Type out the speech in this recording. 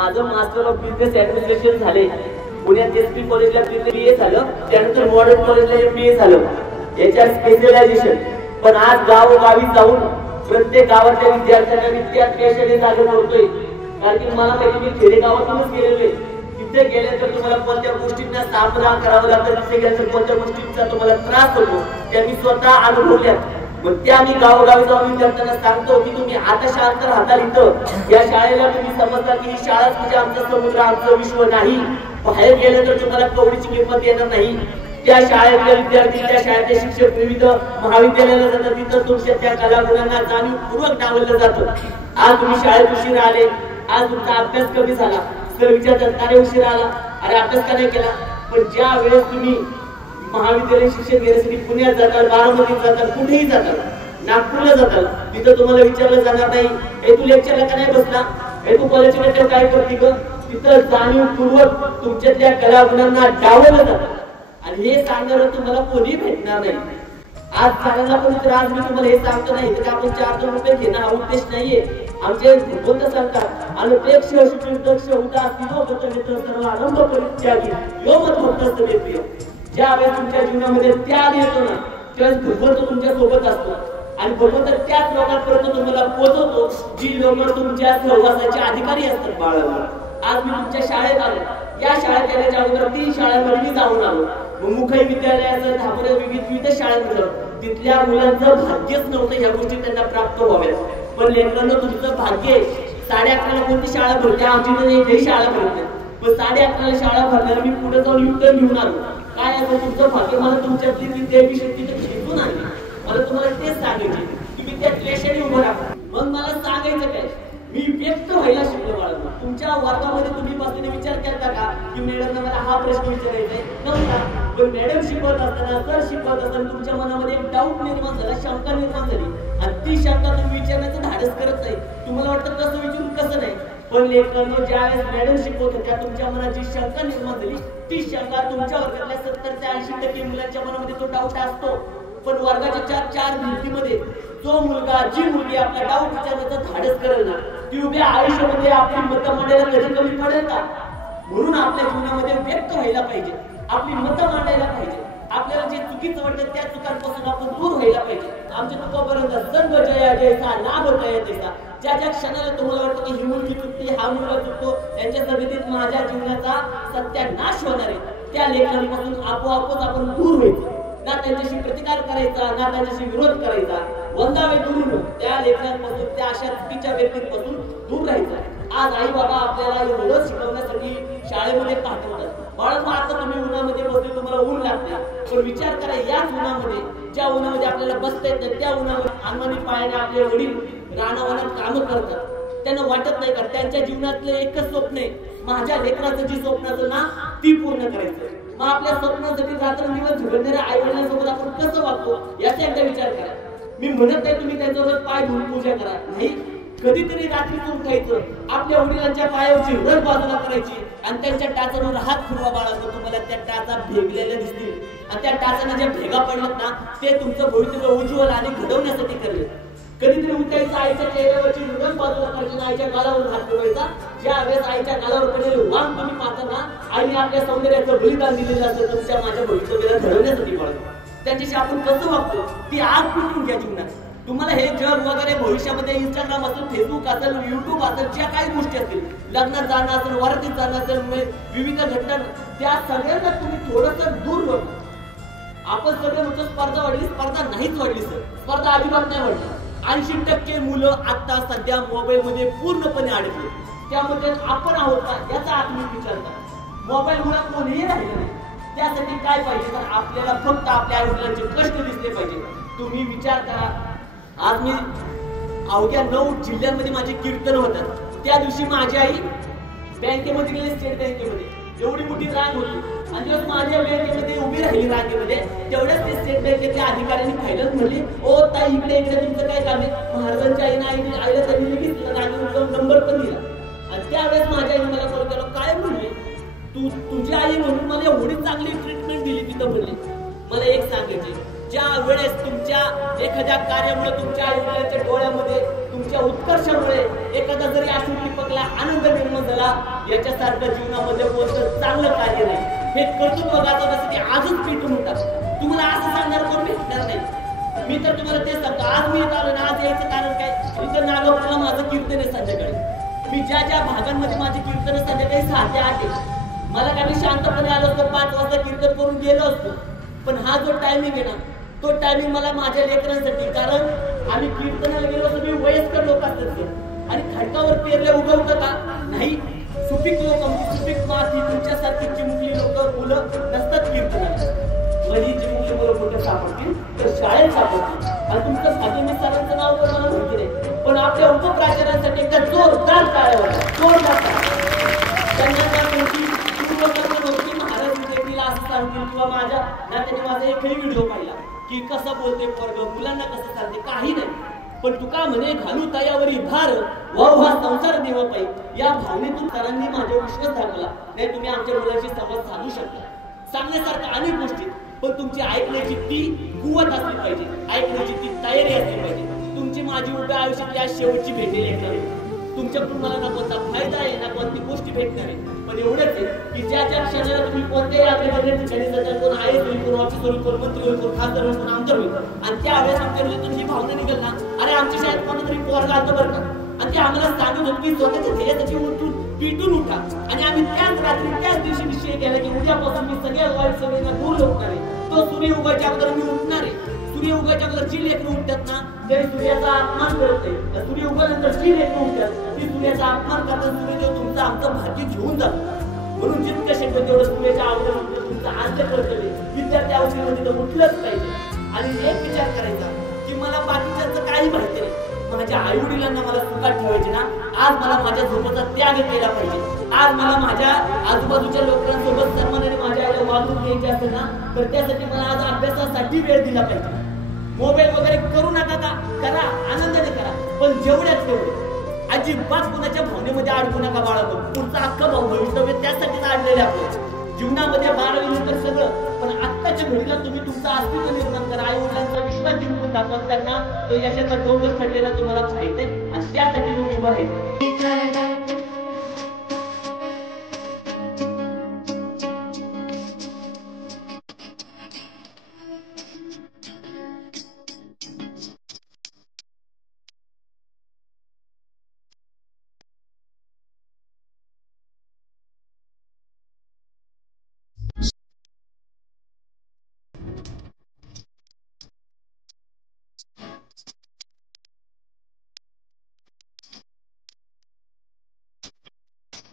माझं master of business administration झाले, पुण्यात एसपी कॉलेजला BA झालं, त्यानंतर मॉडर्न कॉलेजला MBA झालं, याच्यात स्पेशलायझेशन. पण आज गावोगावी जाऊन प्रत्येक गावातल्या विद्यार्थ्यांना इतक्या पेशेने जागे करतोय, कारण की मला माहिती मी खेडेगावातूनच गेलेलो आहे. तिथे गेल्यानंतर तुम्हाला कोणत्या गोष्टींना सामना करावा लागतो, तिथे गेल्यानंतर कोणत्या गोष्टींचा तुम्हाला त्रास होतो त्या मी स्वतः अनुभवल्यात. मग त्या मी गावोगावी जाऊन विद्यार्थ्यांना सांगतो की तुम्ही आता शांत राहताल. इथं या शाळेला तुम्ही समजता की ही शाळाच म्हणजे आमचा समुद्र, आमचं विश्व नाही. बाहेर गेलं तर तुम्हाला कवडीची किंमत येणार नाही. त्या शाळेतल्या विद्यार्थी, त्या शाळेतले शिक्षक विविध महाविद्यालयाला जातात, तिथं तुमच्या त्या कलागुणांना जाणीवपूर्वक डावललं जातं. आज तुम्ही शाळेत उशीर आले, आज तुमचा अभ्यास कमी झाला, सर विचारतात का रे उशीर आला, अरे अभ्यास का नाही केला. पण ज्या वेळेस तुम्ही महाविद्यालयीन शिक्षण घेण्यासाठी पुण्यात जातात, बारामतीत जातात, कुठेही जातात, नागपूरला जातात, तिथं तुम्हाला विचारलं जाणार नाही हे तू लेक्चरला का नाही बसला, हे तू कॉलेजमध्ये काय करते ग. तिथं जाणीवपूर्वक तुमच्यातल्या कलागुणांना डावललं जातं आणि हे सांगणार तुम्हाला कोणी भेटणार नाही. आज सांगायला पण तर आज मी तुम्हाला हे सांगतो नाही तर आपण 4-2 रुपये घेणं हा उद्देश नाहीये. आमचे भगवंत सांगतात अनपेक्ष सुप्रत्यक्ष उदास विनोद सर्व आनंद परित्यागी योमत भक्त प्रिय. ज्या वेळेस तुमच्या जीवनामध्ये त्याग येतो ना त्यावेळेस भगवंत तुमच्या सोबत असतो आणि भगवंत त्याच लोकांपर्यंत तुम्हाला पोहोचवतो जी लोक तुमच्या सहवासाचे अधिकारी असतात. बाळाला आज मी तुमच्या शाळेत आलो, या शाळेत येण्याच्या अगोदर 3 शाळांमध्ये मी जाऊन आलो. मुखई विद्यालयाचं धापरे विविध शाळांमध्ये तिथल्या मुलांचं भाग्यच नव्हतं ह्या गोष्टी त्यांना प्राप्त व्हाव्यात. पण लेकरांना तुमचं भाग्य 11:30 कोणती शाळा भरते, आमची इथे शाळा भरते, पण 11:30 शाळा भरल्याला मी पुढे जाऊन युद्ध घेऊन आलो. काय आहे तुमचं भाग्य, मला तुमच्यातली विद्यार्थी शक्ती खेचून आली. मला तुम्हाला तेच सांगायचे की मी त्या क्लेशाने उभं राहा. मग मला सांगायचं काय, मी व्यक्त व्हायला शिकलो. बाळांनो तुमच्या वर्गामध्ये तुम्ही बसलेले विचार करता का की मॅडमला मला हा प्रश्न विचारायचा आहे, नव्हता. पण मॅडम शिकवत असताना, सर शिकवत असताना तुमच्या मनामध्ये एक डाऊट निर्माण झाला, शंका निर्माण झाली आणि ती शंका तुम्ही विचारण्याचं धाडस करत नाही. तुम्हाला वाटतं कसं विचारून कसं नाही. पण लेकरांनो ज्यावेळेस मॅडम शिकवत होत्या तुमच्या मनात जी शंका निर्माण झाली ती शंका तुमच्या वर्गातल्या 70 ते 80% मुलांच्या मनामध्ये तो डाऊट असतो. पण वर्गाच्या 4 भिंतीमध्ये जो मुलगा जी मुलगी आपला डाऊट विचारण्याचं धाडस करेल ना ती उभ्या आयुष्यामध्ये आपली मतं मांडायला कधी कमी पडेल का. म्हणून आपल्या जीवनामध्ये व्यक्त व्हायला पाहिजे, आपली मतं मांडायला पाहिजे, आपल्याला जे चुकीचं वाटतं त्या चुकांपासून आपण दूर व्हायला पाहिजे. आमच्या तुकोपर्यंत सर्व जया जयसा लाभ जया जयसा. ज्या ज्या क्षणाला तुम्हाला वाटतं की ही मुलगी चुकते, हा मुलगा चुकतो, त्यांच्या सभेतीत माझ्या जीवनाचा सत्यानाश होणार आहे, त्या लेखनांपासून आपोआपच आपण दूर व्हायचं. ना त्यांच्याशी प्रतिकार करायचा, ना त्यांच्याशी विरोध करायचा, वंदावे दूर त्या लेखनांपासून, त्या अशा चुकीच्या व्यक्तींपासून दूर राहायचं. आज आई बाबा आपल्याला एवढं शिकवण्यासाठी शाळेमध्ये पाठवतात. बाळांनो आता तुम्ही उन्हामध्ये बसले, तुम्हाला ऊन लागते, पण विचार करा याच उन्हामध्ये, ज्या उन्हामध्ये आपल्याला बसता येतं त्या उन्हामध्ये अनमनी पायाने आपले वडील रानावनात कामं करतात. त्यांना वाटत नाही का त्यांच्या जीवनातलं एकच स्वप्न आहे, माझ्या लेकराचं जी स्वप्नाचं ना ती पूर्ण करायचं. मग आपल्या स्वप्नासाठी रात्रंदिवस झगडणाऱ्या आई वडिलांसोबत आपण कसं वागतो याचा एकदा विचार करा. मी म्हणत नाही तुम्ही त्यांच्यावर पाय धुवून पूजा करा, नाही, कधीतरी रात्री उठायचं, आपल्या वडिलांच्या पायावरची रड बाजूला करायची आणि त्यांच्या टाचावर हात फिरवा. बाळांनो तुम्हाला त्या टाचा भेगलेल्या दिसतील आणि त्या टाचाने ज्या भेगा पडल्यात ना ते तुमचं भवितव्य उज्ज्वल आणि घडवण्यासाठी करले. कधीतरी उठायचं, आईच्या चेहऱ्यावरची रड बाजूला करायची, आईच्या गालावर हात फिरवायचा. ज्या वेळेस आईच्या गालावर पडलेले वाण तुम्ही पाहताना आईने आपल्या सौंदर्याचं बलिदान दिलेलं असतं तुमच्या माझ्या भवितव्याला घडवण्यासाठी. बाळांनो त्यांच्याशी आपण कसं वागतो ती आग पिटून घ्या जीवनात. तुम्हाला हे जग वगैरे भविष्यामध्ये इंस्टाग्राम असेल, फेसबुक असेल, युट्यूब असेल, ज्या काही गोष्टी असतील, लग्नात जाणं असेल, वरातीत जाणं असेल, विविध घटना, त्या सगळ्यांना तुम्ही थोडंसं दूर होता. आपण सगळे म्हणतो स्पर्धा वाढली, स्पर्धा नाहीच वाढली सर, स्पर्धा अजिबात नाही वाढली. 80% मुलं आता सध्या मोबाईल मध्ये पूर्णपणे अडकले. त्यामध्ये आपण आहोत का याचा आत्मिक विचार करा. मोबाईल मुळे कोणीही राहिलं नाही. त्यासाठी काय पाहिजे तर आपल्याला फक्त आपल्या आयुष्याचे कष्ट दिसले पाहिजे. तुम्ही विचार करा, आज मी अवघ्या 9 जिल्ह्यांमध्ये माझे कीर्तन होतात. त्या दिवशी माझी आई बँकेमध्ये गेली, स्टेट बँकेमध्ये, एवढी मोठी रांग होती आणि जेव्हा माझ्या बँकेमध्ये उभी राहिली रांगेमध्ये तेवढ्याच ते स्टेट बँकेच्या अधिकाऱ्यांनी पाहिलं, म्हणले ओ ताई इकडे तुमचं काय काम आहे. महाराजांच्या आईला त्यांनी लगेच रांगेवर नंबर पण दिला आणि त्यावेळेस माझ्या आईने मला कॉल केला, काय म्हणले तुझी आई म्हणून मला एवढी चांगली ट्रीटमेंट दिली तिथं. म्हणले मला एक सांगायचे, ज्या वेळेस तुमच्या एखाद्या कार्यामुळे तुमच्या आई वडिलांच्या डोळ्यामध्ये तुमच्या उत्कर्षामुळे एखादा जरी अशुभ प्रत्येकाला आनंद निर्माण झाला, याच्यासारखं जीवनामध्ये कोणतं चांगलं कार्य नाही. हे कर्तृत्व गाजवण्यासाठी आजच पेटून उठा. तुम्हाला असं सांगणार कोण भेटणार नाही. मी तर तुम्हाला तेच सांगतो. आज मी येत आलो ना, आज यायचं कारण काय, इथं नागपूरला माझं कीर्तन आहे संध्याकाळी. मी ज्या ज्या भागांमध्ये माझे कीर्तन संध्याकाळी 6 ते 8 आहे. मला काही शांतपणे आलो असतो, 5 वाजता कीर्तन करून गेलो असतो. पण हा जो टायमिंग आहे ना, तो टायमिंग मला माझ्या लेकरांसाठी, कारण आम्ही कीर्तनाला गेलो असतो, मी वयस्कर लोक असतात ते, आणि खडकावर पेरले उगवतं का नाही, सुपीक लोक, सुपीक माती तुमच्यासारखी चिमुकली लोक मुलं नसतात कीर्तनाला. म्हणजे चिमुकली मुलं कुठे सापडतील तर शाळेत सापडतील. आणि तुमचं फातिमी सरांचं नाव तर मला माहिती नाही, पण आपल्या उपप्राचार्यांसाठी एकदा जोरदार टाळ्या वाजवा, जोरदार टाळ्या. त्यांना त्या गोष्टी महाराज विद्यार्थीला असं सांगतील किंवा माझ्या ना त्यांनी माझा एकही व्हिडिओ पाहिला की कसं बोलते पोरग, मुलांना कसं चालते, काही नाही. पण तुका म्हणे घालू तयावरी भार वाव हा संसार देवा पाहिजे, या भावनेतून सरांनी माझ्यावर विश्वास दाखवला. नाही तुम्ही आमच्या मुलांशी संवाद साधू शकता, सांगण्यासारख्या अनेक गोष्टी, पण तुमची ऐकण्याची ती कुवत असली पाहिजे, ऐकण्याची ती तयारी असली पाहिजे. तुमची माझी उभ्या आयुष्यातली आज शेवटची भेटेल एकदा. तुमच्याकडून मला ना कोणता फायदा आहे ना कोणती गोष्टी भेटणार आहे, पण एवढंच आहे की ज्या ज्या क्षणाला तुम्ही कोणत्याही आपल्या ठिकाणी जाता, कोण आय होईल, कोण ऑफिस होईल, कोण मंत्री होईल, कोण खासदार होईल, कोण आमदार होईल, आणि त्यावेळेस आमच्याकडे ही भावना निघेल ना, अरे आमच्या शाळेत कोणतरी पोरगा आलतं बरं का, आणि ते आम्हाला सांगत होत की स्वतःच्या ध्येयासाठी उठून पिटून उठा. आणि आम्ही त्याच रात्री त्याच दिवशी निश्चय केला की उद्यापासून मी सगळ्या वाईट सवयींना दूर होणार आहे. तो सूर्य उगायच्या अगोदर मी उठणार आहे. सूर्य उगायच्या अगोदर जी लेकरं उठतात ना, तरी सूर्याचा अपमान करत नाही. सूर्य उगल्यानंतर जी लेकरं उठतात ती सूर्याचा अपमान करतात. सूर्यदेव तुमचं आमचं भाग्य घेऊन जातो. म्हणून जितकं शक्य तेवढं सूर्याच्या अगोदर तुमचं आद्य कर्तव्य विद्यार्थी अवस्थेमध्ये तर उठलंच पाहिजे. आणि एक विचार करायचा की मला बाकीच्यांचं काही माहिती नाही, माझ्या आई वडिलांना मला सुखात ठेवायचे ना, आज मला माझ्या झोपेचा त्याग केला पाहिजे. आज मला माझ्या आजूबाजूच्या लोकांसोबत सन्मानाने माझ्या आईला वागून घ्यायचे असेल ना, तर त्यासाठी मला आज अभ्यासासाठी वेळ दिला पाहिजे. मोबाईल वगैरे करू नका का, करा, आनंदाने करा, पण जेवढ्याच तेवढे. अजिबात कुणाच्या भावनेमध्ये अडकू नका बाळांनो. पुढचा अख्खं भवितव्य त्यासाठीच आणलेलं आपलं. जीवनामध्ये 12वी नंतर सगळं, पण आत्ताच्या घडीला तुम्ही तुमचं अस्तित्व निर्माण करा. आई वडिलांचा विश्वास जिंकून दाखवत त्यांना तो यशाचा डोंगर चढलेला तुम्हाला पाहिजे, आणि त्यासाठी तुम्ही उभं आहे.